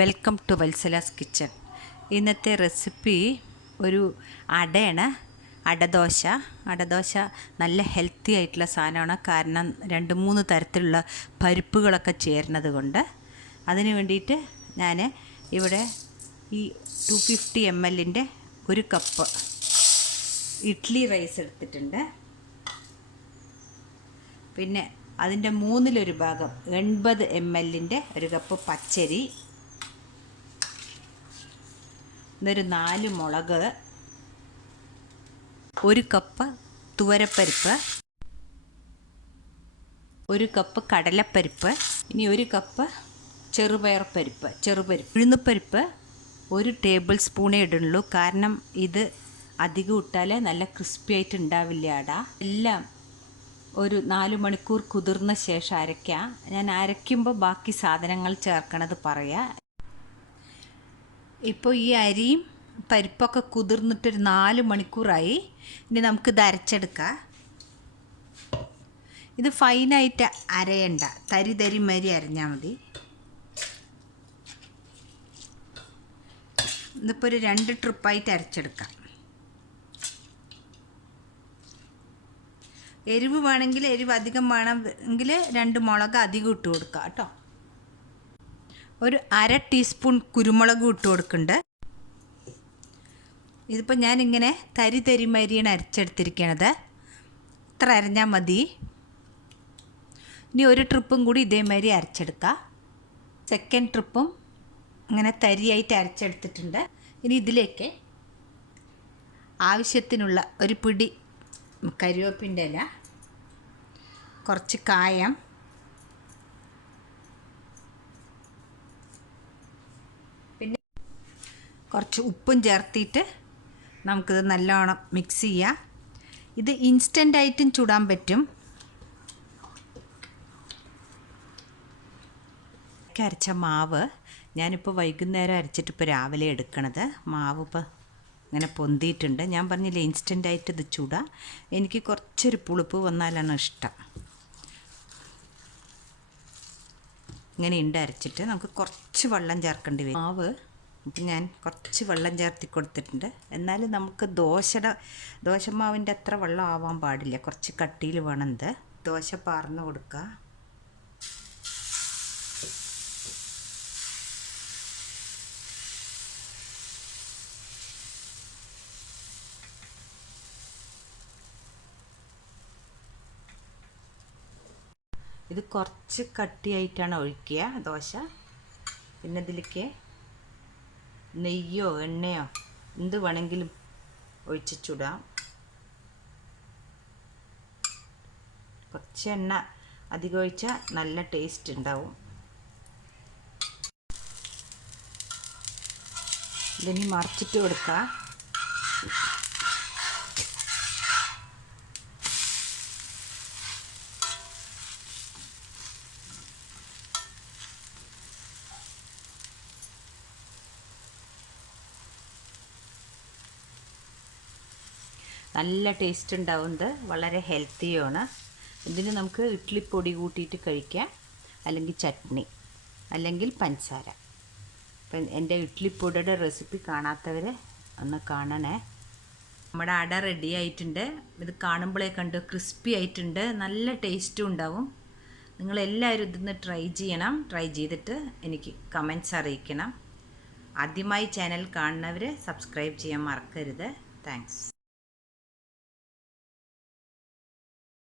Welcome to Vatsala's kitchen. ഇന്നത്തെ recipe ഒരു അടയാണ്. അടദോശ നല്ല ഹെൽത്തി ആയിട്ടുള്ള സാധനമാണ്. കാരണം 2-3 തരത്തിലുള്ള പരിപ്പുകളൊക്കെ ചേരുന്നത് കൊണ്ട്. അതിന് വേണ്ടിയിട്ട് ഞാൻ ഇവിടെ ഈ 250 ml ഒരു കപ്പ് ഇഡ്ഡലി റൈസ് എടുത്തിട്ടുണ്ട്. പിന്നെ അതിൻ്റെ 1/3 ഭാഗം 80 ml ഒരു കപ്പ് പച്ചരി, ഇതൊരു 4 മുളക്, 1 കപ്പ് തുവരപ്പരിപ്പ്, 1 കപ്പ് കടലപ്പരിപ്പ്, ഇനി 1 കപ്പ് ചെറുപയർപ്പരിപ്പ്. ഉഴുന്നുപരിപ്പ് 1 ടേബിൾ സ്പൂണേ ഇടുള്ളൂ. കാരണം ഇത് അധികം ഇട്ടാൽ നല്ല ക്രിസ്പി ആയിട്ട് ഉണ്ടാവില്ല അട. എല്ലാം ഒരു 4 മണിക്കൂർ കുതിർന്ന ശേഷം അരയ്ക്കാം. ഞാൻ അരയ്ക്കുമ്പോൾ ബാക്കി സാധനങ്ങൾ ചേർക്കണത് പറയാം. ഇപ്പോൾ ഈ അരിയും പരിപ്പൊക്കെ കുതിർന്നിട്ടൊരു 4 മണിക്കൂറായി. ഇനി നമുക്കിത് അരച്ചെടുക്കാം. ഇത് ഫൈനായിട്ട് അരയണ്ട, തരി മരി അരഞ്ഞാൽ മതി. ഇതിപ്പോൾ ഒരു 2 ട്രിപ്പായിട്ട് അരച്ചെടുക്കാം. എരിവ് വേണമെങ്കിൽ എരിവ് അധികം വേണമെങ്കിൽ 2 മുളക് അധികം ഇട്ട് കൊടുക്കുക കേട്ടോ. ഒരു 1/2 ടീസ്പൂൺ കുരുമുളക് ഇട്ട് കൊടുക്കുന്നുണ്ട്. ഇതിപ്പോൾ ഞാനിങ്ങനെ തരി മരിയാണ് അരച്ചെടുത്തിരിക്കണത്. ഇത്ര അരഞ്ഞാൽ മതി. ഇനി 1 ട്രിപ്പും കൂടി ഇതേമാതിരി അരച്ചെടുക്കാം. സെക്കൻഡ് ട്രിപ്പും ഇങ്ങനെ തരിയായിട്ട് അരച്ചെടുത്തിട്ടുണ്ട്. ഇനി ഇതിലേക്ക് ആവശ്യത്തിനുള്ള ഒരു പിടി കരിവേപ്പിൻ്റെ ഇല, കുറച്ച് കായം, പിന്നെ കുറച്ച് ഉപ്പും ചേർത്തിട്ട് നമുക്കിത് നല്ലോണം മിക്സ് ചെയ്യാം. ഇത് ഇൻസ്റ്റൻ്റായിട്ടും ചുടാൻ പറ്റും. അരച്ച മാവ് ഞാനിപ്പോൾ വൈകുന്നേരം അരച്ചിട്ട് ഇപ്പോൾ രാവിലെ എടുക്കണത്. മാവ് ഇപ്പോൾ ഇങ്ങനെ പൊന്തിയിട്ടുണ്ട്. ഞാൻ പറഞ്ഞില്ലേ ഇൻസ്റ്റൻ്റായിട്ട് ഇത് ചുടാം. എനിക്ക് കുറച്ചൊരു പുളിപ്പ് വന്നാലാണ് ഇഷ്ടം. ഇങ്ങനെ അരച്ചിട്ട് നമുക്ക് കുറച്ച് വെള്ളം ചേർക്കേണ്ടി വരും. മാവ് ഇപ്പം ഞാൻ കുറച്ച് വെള്ളം ചേർത്തി കൊടുത്തിട്ടുണ്ട്. എന്നാലും നമുക്ക് ദോശമാവിൻ്റെ അത്ര വെള്ളം ആവാൻ പാടില്ല, കുറച്ച് കട്ടിയിൽ വേണം. ഇത് ദോശ പാർന്ന് കൊടുക്കുക. ഇത് കുറച്ച് കട്ടിയായിട്ടാണ് ഒഴിക്കുക ദോശ. പിന്നെ ഇതിലേക്ക് നെയ്യോ എണ്ണയോ എന്ത് വേണമെങ്കിലും ഒഴിച്ച് ചുടാം. കുറച്ച് എണ്ണ അധികം ഒഴിച്ചാൽ നല്ല ടേസ്റ്റ് ഉണ്ടാവും. ഇതിനി മറിച്ചിട്ട് കൊടുക്കുക. നല്ല ടേസ്റ്റ് ഉണ്ടാവുന്നത്, വളരെ ഹെൽത്തിയുമാണ്. ഇതിന് നമുക്ക് ഇഡ്ഡലിപ്പൊടി കൂട്ടിയിട്ട് കഴിക്കാം, അല്ലെങ്കിൽ ചട്നി, അല്ലെങ്കിൽ പഞ്ചസാര. അപ്പം എൻ്റെ ഇഡ്ഡലിപ്പൊടിയുടെ റെസിപ്പി കാണാത്തവർ ഒന്ന് കാണണേ. നമ്മുടെ അട റെഡി ആയിട്ടുണ്ട്. ഇത് കാണുമ്പോഴേ കണ്ട് ക്രിസ്പി ആയിട്ടുണ്ട്, നല്ല ടേസ്റ്റും ഉണ്ടാവും. നിങ്ങളെല്ലാവരും ഇതൊന്ന് ട്രൈ ചെയ്യണം. ട്രൈ ചെയ്തിട്ട് എനിക്ക് കമൻറ്റ്സ് അറിയിക്കണം. ആദ്യമായി ചാനൽ കാണുന്നവർ സബ്സ്ക്രൈബ് ചെയ്യാൻ മറക്കരുത്. താങ്ക്സ്.